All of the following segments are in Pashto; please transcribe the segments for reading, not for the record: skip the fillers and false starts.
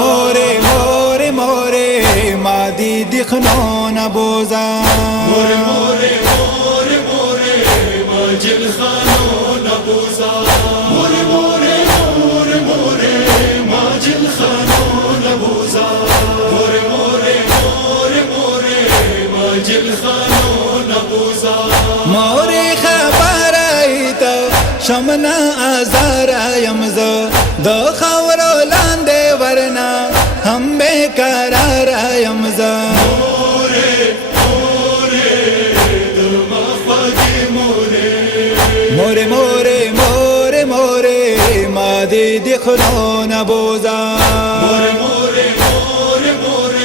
more more more more مادي دخنون بوزا more more more more ماجل خانون بوزا more more more more ماجل خانون بوزا more more more more ماجل خانون بوزا موري خبر ایت شمنا ازار یمزه د خاورو لاندې ورنا هم بیقرار یمزه more more more more more مادي دخلون بوزا more more more more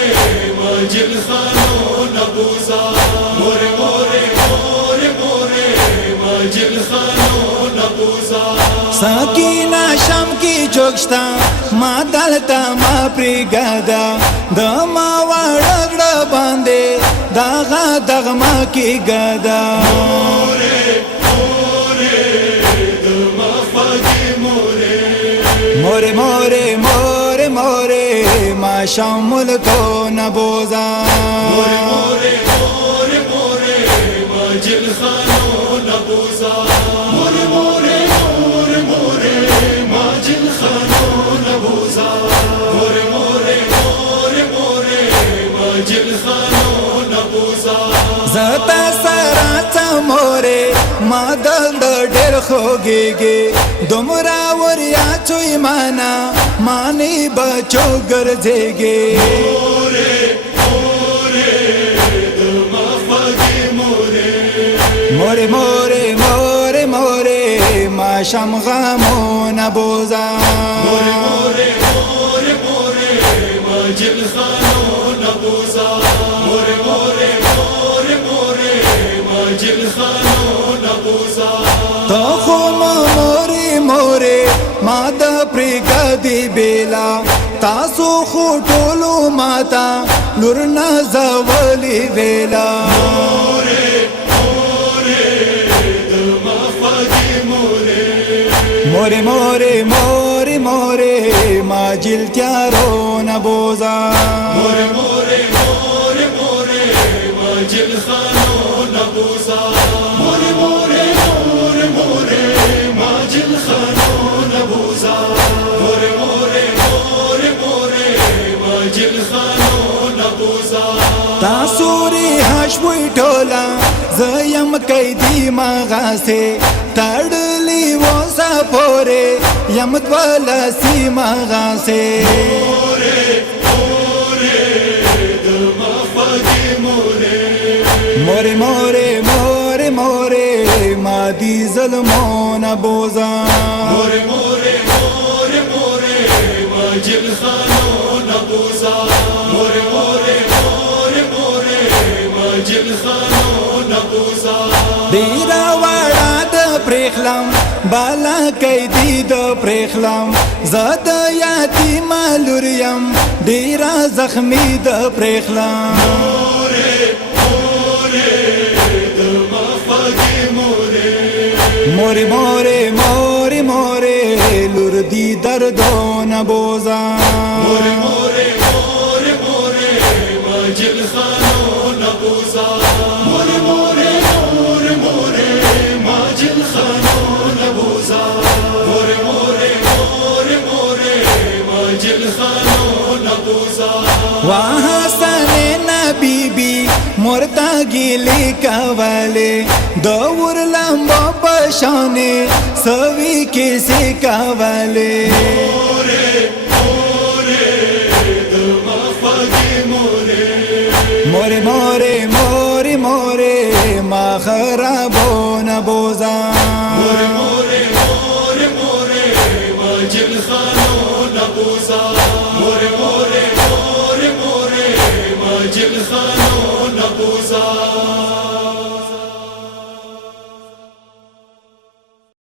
ماجل خانون بوزا more more more more ماجل خانون بوزا سکینہ شم کی چوکشتا ما دلتا ما پریگادا د ما وړګړه باندې داغه دغما کی ګدا more more more more ما شامل کو نبوزا more more more more ماجل خانون بوزا more more more more ماجل خانون بوزا more more more more ماجل خانون بوزا زتا سرا چموره ما دل ډېر خوږيږي دومره وریا چوي معنا ماني بچو ګرځيږي more more more more ما شم غمون بوزا more more more more ماجل خانون بوزا more more more more ماجل خانون بوزا تو خو موري موري ما د پرګدي بیلا تاسو خو ټولو ماتا نور نازولي ویلا more more more more ماجل تیارو نبوزا more more more more ماجل خانون بوزا more more more more ماجل خانون بوزا more more more more ماجل خانون بوزا تاسوري هشوي ټولا زيم قيدي مغاسه تړلي وسا پوره يم دولا سي مغاسه more more more more مادي ظلمون بوزا more more more more ماجل خانون بوزا more more more more ماجل خانون بوزا ډیرا وړا د پرخلم بالا قیدی د پرخلم زاد یتیم لوریم ډیرا زخمی د پرخلم more more more more لور دی دردون بوزا more more more more ماجل خانون بوزا more more more more ماجل خانون بوزا more more more more ماجل خانون بوزا وحسن نبی بی مرتا گیلی کواله دور لمبا پشانه سوی کسی کواله more more more more ما خرابون بوزا more more more more ماجل خانون بوزا more more more more ماجل خانون